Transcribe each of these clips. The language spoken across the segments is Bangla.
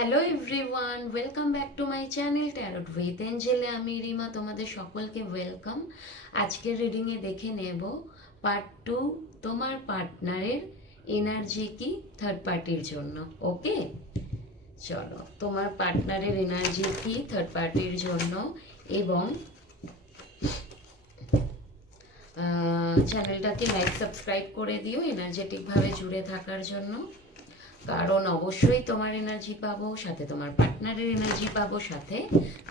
Hello everyone, welcome back to my channel tarot with এঞ্জেলে। আমি রিমা, তোমাদের সকলকে ওয়েলকাম। আজকের রিডিংয়ে দেখে নেব পার্ট 2, তোমার পার্টনারের এনার্জি কি থার্ড পার্টির জন্য। ওকে, চলো, তোমার পার্টনারের এনার্জি কি থার্ড পার্টির জন্য। এবং চ্যানেলটাকে লাইক সাবস্ক্রাইব করে দিও এনার্জেটিকভাবে জুড়ে থাকার জন্য, কারণ অবশ্যই তোমার এনার্জি পাবো, সাথে তোমার পার্টনারের এনার্জি পাবো, সাথে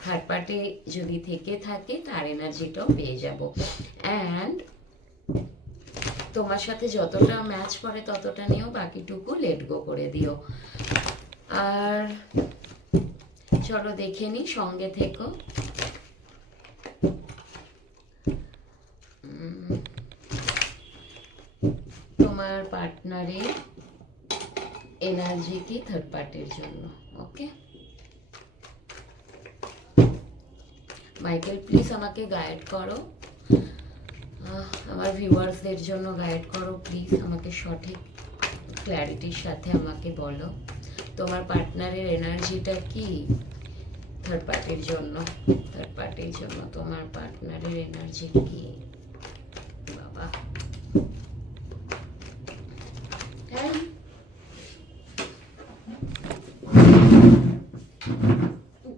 থার্ড পার্টি যদি থেকে থাকে তার এনার্জিটাও পেয়ে যাব। অ্যান্ড তোমার সাথে যতটা ম্যাচ করে ততটা নিয়েও বাকিটুকু লেট গো করে দিও। আর চলো দেখে নি, সঙ্গে থেকো। তোমার পার্টনারের এনার্জি কি থার্ড পার্টির জন্য। ওকে, মাইকেল প্লিজ আমাকে গাইড করো, আমার ভিউয়ার্সদের জন্য গাইড করো প্লিজ, আমাকে সঠিক ক্ল্যারিটির সাথে আমাকে বলো তোমার পার্টনারের এনার্জিটা কি থার্ড পার্টির জন্য। থার্ড পার্টির জন্য তোমার পার্টনারের এনার্জি কি। বাবা,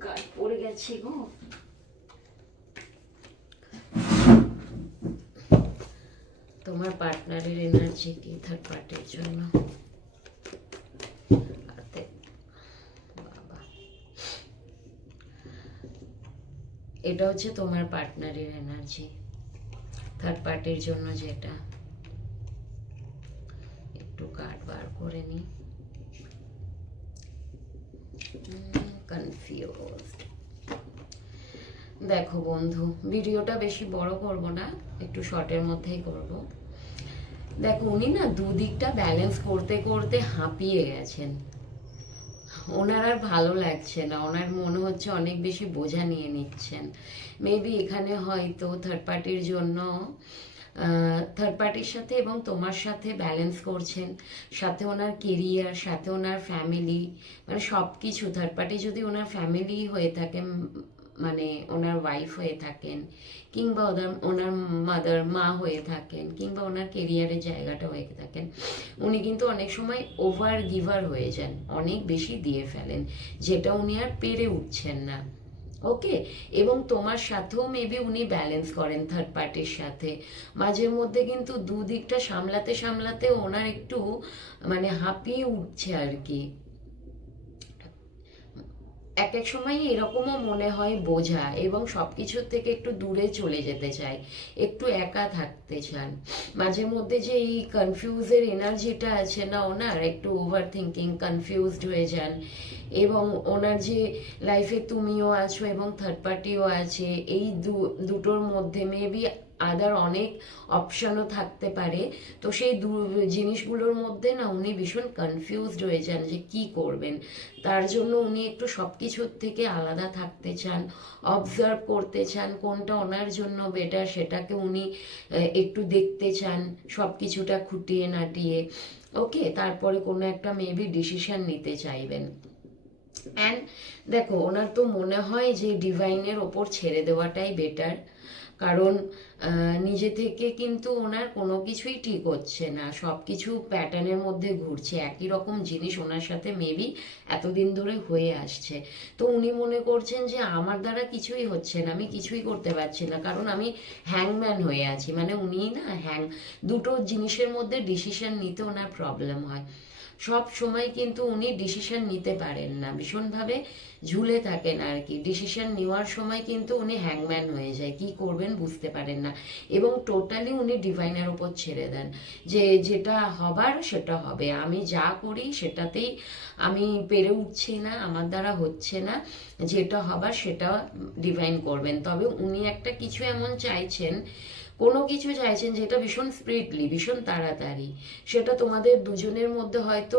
গায়ে পড়ে গেছি গো। তোমার পার্টনারের এনার্জি কি থার্ড পার্টির জন্য। বাবা, এটা হচ্ছে তোমার পার্টনারের এনার্জি থার্ড পার্টির জন্য, যেটা একটু কার্ড বার করে নি। কনফিউজড। দেখো বন্ধু, ভিডিওটা বেশি বড় করব না, একটু শর্টের মধ্যেই করব। দেখো, উনি না দুদিকটা ব্যালেন্স করতে করতে হাঁপিয়ে গেছেন। ওনার আর ভালো লাগছে না, ওনার মনে হচ্ছে অনেক বেশি বোঝা নিয়ে নিচ্ছেন। মেবি এখানে হয়তো থার্ড পার্টির জন্য, থার্ড পার্টির সাথে এবং তোমার সাথে ব্যালেন্স করছেন, সাথে ওনার কেরিয়ার, সাথে ওনার ফ্যামিলি, মানে সব কিছু। থার্ড পার্টি যদি ওনার ফ্যামিলি হয়ে থাকে, মানে ওনার ওয়াইফ হয়ে থাকেন, কিংবা ওনার মাদার মা হয়ে থাকেন, কিংবা ওনার কেরিয়ারের জায়গাটা হয়ে থাকেন, উনি কিন্তু অনেক সময় ওভার গিভার হয়ে যান, অনেক বেশি দিয়ে ফেলেন, যেটা উনি আর পেরে উঠছেন না। ওকে, এবং তোমার সাথেও মেবি উনি ব্যালেন্স করেন থার্ড পার্টির সাথে। মাঝের মধ্যে কিন্তু দুদিকটা সামলাতে সামলাতে ওনার একটু মানে হাঁপিয়ে উঠছে আর কি। এক এক সময় এরকমও মনে হয় বোঝা, এবং সব কিছুর থেকে একটু দূরে চলে যেতে চায়, একটু একা থাকতে চান। মাঝে মধ্যে যে এই কনফিউজের এনার্জিটা আছে না ওনার, একটু ওভার থিঙ্কিং, কনফিউজড হয়ে যান। এবং ওনার যে লাইফে তুমিও আছো এবং থার্ড পার্টিও আছে, এই দুটোর মধ্যে মেবি আদার অনেক অপশানও থাকতে পারে। তো সেই জিনিসগুলোর মধ্যে না উনি ভীষণ কনফিউজড হয়ে যান যে কি করবেন। তার জন্য উনি একটু সব কিছুর থেকে আলাদা থাকতে চান, অবজার্ভ করতে চান কোনটা ওনার জন্য বেটার, সেটাকে উনি একটু দেখতে চান, সব কিছুটা খুঁটিয়ে নাটিয়ে। ওকে, তারপরে কোনো একটা মেবি ডিসিশন নিতে চাইবেন। অ্যান্ড দেখো, ওনার তো মনে হয় যে ডিভাইনের ওপর ছেড়ে দেওয়াটাই বেটার, কারণ নিজে থেকে কিন্তু ওনার কোনো কিছুই ঠিক হচ্ছে না, সব কিছু প্যাটার্নের মধ্যে ঘুরছে, একই রকম জিনিস ওনার সাথে মেবি এতদিন ধরে হয়ে আসছে। তো উনি মনে করছেন যে আমার দ্বারা কিছুই হচ্ছে না, আমি কিছুই করতে পারছি না, কারণ আমি হ্যাংম্যান হয়ে আছি। মানে উনি না দুটো জিনিসের মধ্যে ডিসিশন নিতে ওনার প্রবলেম হয়। সব সময় কিন্তু উনি ডিসিশন নিতে পারেন না, ভীষণভাবে ঝুলে থাকেন আর কি। ডিসিশন নেওয়ার সময় কিন্তু উনি হ্যাংম্যান হয়ে যায়, কি করবেন বুঝতে পারেন না, এবং টোটালি উনি ডিভাইনের ওপর ছেড়ে দেন যে যেটা হবার সেটা হবে, আমি যা করি সেটাতেই আমি পেরে উঠছি না, আমার দ্বারা হচ্ছে না, যেটা হবার সেটা ডিভাইন করবেন। তবে উনি একটা কিছু এমন চাইছেন, কোনো কিছু চাইছেন যেটা ভীষণ স্পিডলি, ভীষণ তাড়াতাড়ি, সেটা তোমাদের দুজনের মধ্যে হয়তো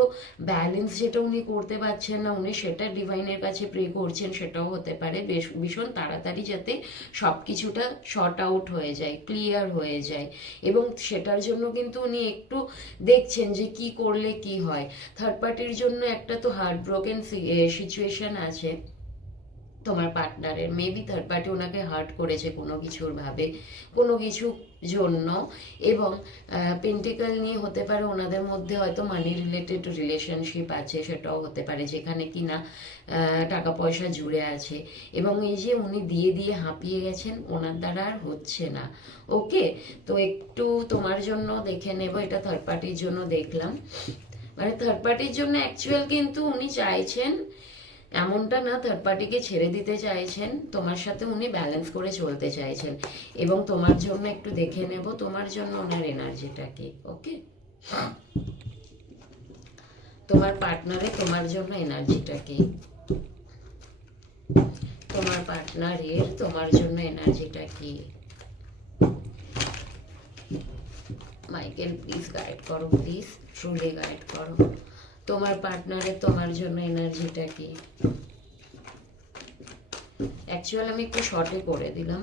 ব্যালেন্স যেটা উনি করতে পারছেন না, উনি সেটা ডিভাইনের কাছে প্রে করছেন, সেটাও হতে পারে। বেশ ভীষণ তাড়াতাড়ি যাতে সব কিছুটা শর্ট আউট হয়ে যায়, ক্লিয়ার হয়ে যায়, এবং সেটার জন্য কিন্তু উনি একটু দেখছেন যে কি করলে কি হয়। থার্ড পার্টির জন্য একটা তো হার্ট ব্রোকেন সিচুয়েশন আছে তোমার পার্টনারের। মেবি থার্ড পার্টি ওনাকে হার্ট করেছে কোনো কিছুর ভাবে, কোনো কিছু জন্য। এবং পেন্টিক্যাল নিয়ে হতে পারে ওনাদের মধ্যে হয়তো মানি রিলেটেড রিলেশনশিপ আছে, সেটাও হতে পারে, যেখানে কি না টাকা পয়সা জুড়ে আছে। এবং এই যে উনি দিয়ে দিয়ে হাঁপিয়ে গেছেন, ওনার দ্বারা আর হচ্ছে না। ওকে, তো একটু তোমার জন্য দেখে নেব, এটা থার্ড পার্টির জন্য দেখলাম। মানে থার্ড পার্টির জন্য অ্যাকচুয়াল কিন্তু উনি চাইছেন, এমনটা না থার্ড পার্টিকে ছেড়ে দিতে চাইছেন, তোমার সাথে উনি ব্যালেন্স করে চলতে চাইছেন। এবং তোমার জন্য একটু দেখে নেব তোমার জন্য ওনার এনার্জিটাকে। ওকে, তোমার পার্টনারে তোমার জন্য এনার্জিটাকে, তোমার পার্টনারের তোমার জন্য এনার্জিটা কি? মাইকেল প্লিজ গাইড করো, প্লিজ ট্রুলি গাইড করো। তোমার পার্টনারের তোমার জন্য এনার্জিটা কি? অ্যাকচুয়াল আমি একটু শর্টে করে দিলাম,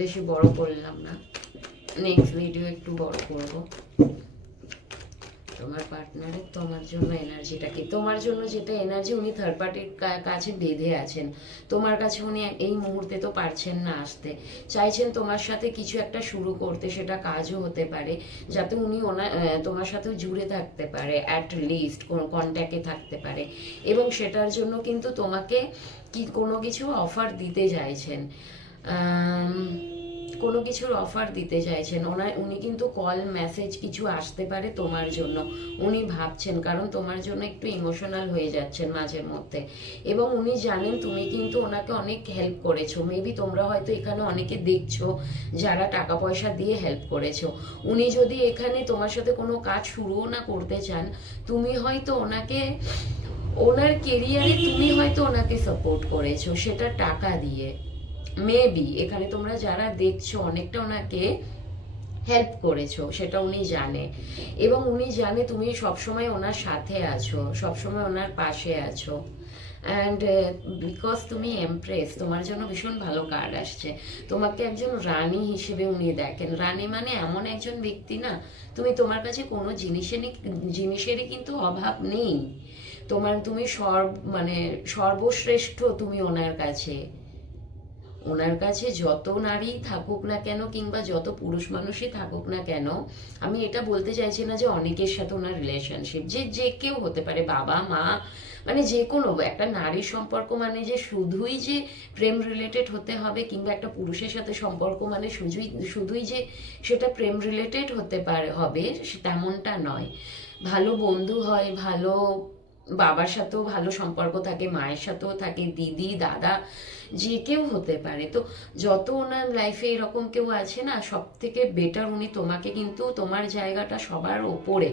বেশি বড় করলাম না, নেক্সট ভিডিও একটু বড় করব। তোমার পার্টনারের তোমার জন্য এনার্জিটা কি? তোমার জন্য যেটা এনার্জি, উনি থার্ড পার্টির কাছে বেঁধে আছেন, তোমার কাছে উনি এই মুহূর্তে তো পারছেন না আসতে, চাইছেন তোমার সাথে কিছু একটা শুরু করতে, সেটা কাজও হতে পারে, যাতে উনি তোমার সাথেও জুড়ে থাকতে পারে, অ্যাট লিস্ট কোনো কন্ট্যাক্টে থাকতে পারে। এবং সেটার জন্য কিন্তু তোমাকে কি কোনো কিছু অফার দিতে চাইছেন, কোনো কিছুর অফার দিতে চাইছেন। উনি কিন্তু কল মেসেজ কিছু আসতে পারে তোমার জন্য, উনি ভাবছেন, কারণ তোমার জন্য একটু ইমোশনাল হয়ে যাচ্ছেন মাঝের মধ্যে। এবং উনি জানেন তুমি কিন্তু ওনাকে অনেক হেল্প করেছো, মেবি তোমরা হয়তো এখানে অনেকে দেখছো যারা টাকা পয়সা দিয়ে হেল্প করেছো। উনি যদি এখানে তোমার সাথে কোনো কাজ শুরুও না করতে চান, তুমি হয়তো ওনাকে, ওনার কেরিয়ারে তুমি হয়তো ওনাকে সাপোর্ট করেছো, সেটা টাকা দিয়ে। মেবি এখানে তোমরা যারা দেখছো অনেকটা ওনাকে হেল্প করেছো, সেটা উনি জানে। এবং উনি জানে তুমি সবসময় ওনার সাথে আছো, সবসময় ওনার পাশে আছো। অ্যান্ড বিকজ তুমি এমপ্রেস, তোমার জন্য ভীষণ ভালো কার্ড আসছে। তোমাকে একজন রানী হিসেবে উনি দেখেন। রানী মানে এমন একজন ব্যক্তি না, তোমার কাছে কোনো জিনিসেরই কিন্তু অভাব নেই। তুমি মানে সর্বশ্রেষ্ঠ তুমি ওনার কাছে। ওনার কাছে যত নারী থাকুক না কেন, কিংবা যত পুরুষ মানুষই থাকুক না কেন, আমি এটা বলতে চাইছি না যে অনেকের সাথে ওনার রিলেশনশিপ, যে কেউ হতে পারে, বাবা মা, মানে যে কোনো একটা নারীর সম্পর্ক মানে যে শুধুই যে প্রেম রিলেটেড হতে হবে, কিংবা একটা পুরুষের সাথে সম্পর্ক মানে শুধুই যে সেটা প্রেম রিলেটেড হতে হবে, তেমনটা নয়। ভালো বন্ধু হয়, ভালো বাবার সাথেও ভালো সম্পর্ক থাকে, মায়ের সাথেও থাকে, দিদি দাদা যে কেউ হতে পারে। তো যত ওনার লাইফে এরকম কেউ আছে না, সব থেকে বেটার উনি তোমাকে কিন্তু, তোমার জায়গাটা সবার ওপরে,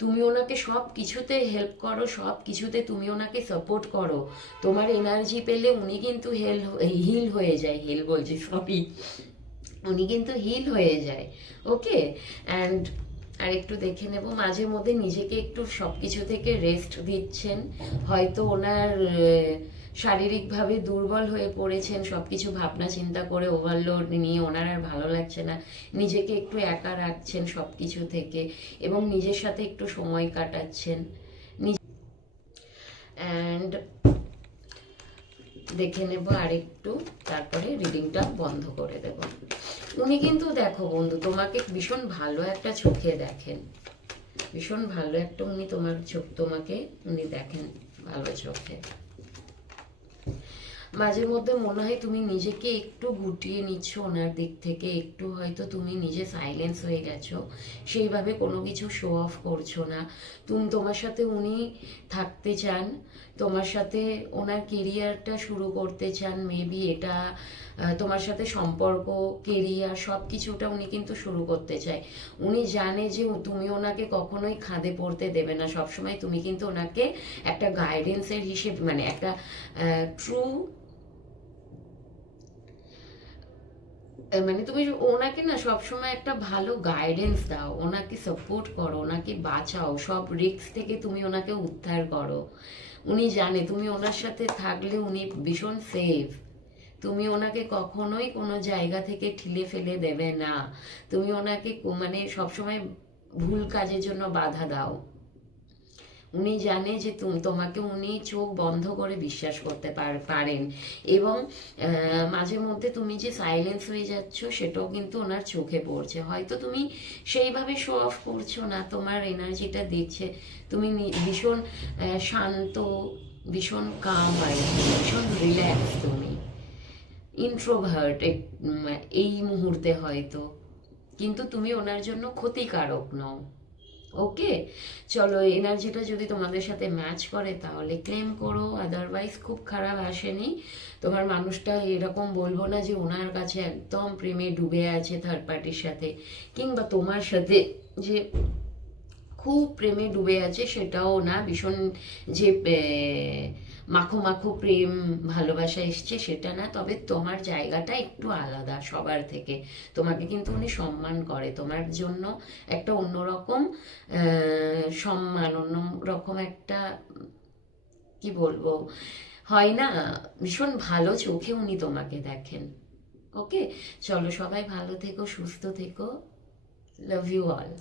তুমি ওনাকে সব কিছুতে হেল্প করো, সব কিছুতে তুমি ওনাকে সাপোর্ট করো। তোমার এনার্জি পেলে উনি কিন্তু হিল হয়ে যায়, হিল বলছি সরি, উনি কিন্তু হিল হয়ে যায়। ওকে, অ্যান্ড আর একটু দেখে নেব, মাঝে মধ্যে নিজেকে একটু সব কিছু থেকে রেস্ট দিচ্ছেন। হয়তো ওনার শারীরিকভাবে দুর্বল হয়ে পড়েছেন, সব কিছু ভাবনা চিন্তা করে ওভারলোড নিয়ে ওনার আর ভালো লাগছে না, নিজেকে একটু একা রাখছেন সব কিছু থেকে, এবং নিজের সাথে একটু সময় কাটাচ্ছেন। অ্যান্ড দেখে নেব আরেকটু, তারপরে রিডিংটা বন্ধ করে দেব। উনি কিন্তু দেখো বন্ধু, তোমাকে ভীষণ ভালো একটা চোখে দেখেন, ভীষণ ভালো একটা উনি তোমাকে উনি দেখেন ভালো চোখে। মাঝে মধ্যে মনে হয় তুমি নিজেকে একটু গুটিয়ে নিচ্ছ ওনার দিক থেকে, একটু হয়তো তুমি নিজে সাইলেন্স হয়ে গেছো, সেইভাবে কোনো কিছু শো অফ করছো না। তোমার সাথে উনি থাকতে চান, তোমার সাথে ওনার কেরিয়ারটা শুরু করতে চান, মেবি এটা তোমার সাথে সম্পর্ক, কেরিয়ার সব কিছুটা উনি কিন্তু শুরু করতে চায়। উনি জানে যে তুমি ওনাকে কখনোই খাদে পড়তে দেবে না, সবসময় তুমি কিন্তু ওনাকে একটা গাইডেন্সের হিসেবে, মানে একটা ট্রু মানে তুমি ওনাকে না সবসময় একটা ভালো গাইডেন্স দাও, ওনাকে সাপোর্ট করো, ওনাকে বাঁচাও, সব রিস্ক থেকে তুমি ওনাকে উদ্ধার করো। উনি জানে তুমি ওনার সাথে থাকলে উনি ভীষণ সেফ। তুমি ওনাকে কখনোই কোনো জায়গা থেকে ঠেলে ফেলে দেবে না। তুমি ওনাকে মানে সবসময় ভুল কাজের জন্য বাধা দাও। উনি জানে যে তোমাকে উনি চোখ বন্ধ করে বিশ্বাস করতে পারেন। এবং মাঝে মধ্যে তুমি যে সাইলেন্স হয়ে যাচ্ছ সেটাও কিন্তু ওনার চোখে পড়ছে। হয়তো তুমি সেইভাবে শো অফ করছো না, তোমার এনার্জিটা দিচ্ছে তুমি ভীষণ শান্ত, ভীষণ কাম, আর ভীষণ রিল্যাক্স, তুমি ইন্ট্রোভার্ট এই মুহূর্তে হয়তো, কিন্তু তুমি ওনার জন্য ক্ষতিকারক নও। ওকে, চলো, এনার্জিটা যদি তোমাদের সাথে ম্যাচ করে তাহলে ক্লেম করো, আদারওয়াইজ খুব খারাপ আসেনি। তোমার মানুষটা এরকম বলবো না যে ওনার কাছে একদম প্রেমে ডুবে আছে থার্ড পার্টির সাথে, কিংবা তোমার সাথে যে খুব প্রেমে ডুবে আছে সেটাও না, ভীষণ যে মাখো মাখো প্রেম ভালোবাসা এসছে সেটা না। তবে তোমার জায়গাটা একটু আলাদা সবার থেকে, তোমাকে কিন্তু উনি সম্মান করে, তোমার জন্য একটা অন্যরকম সম্মান, অন্যরকম একটা, কি বলবো, হয় না, ভীষণ ভালো চোখে উনি তোমাকে দেখেন। ওকে, চলো, সবাই ভালো থেকো, সুস্থ থেকো, লাভ ইউ অল।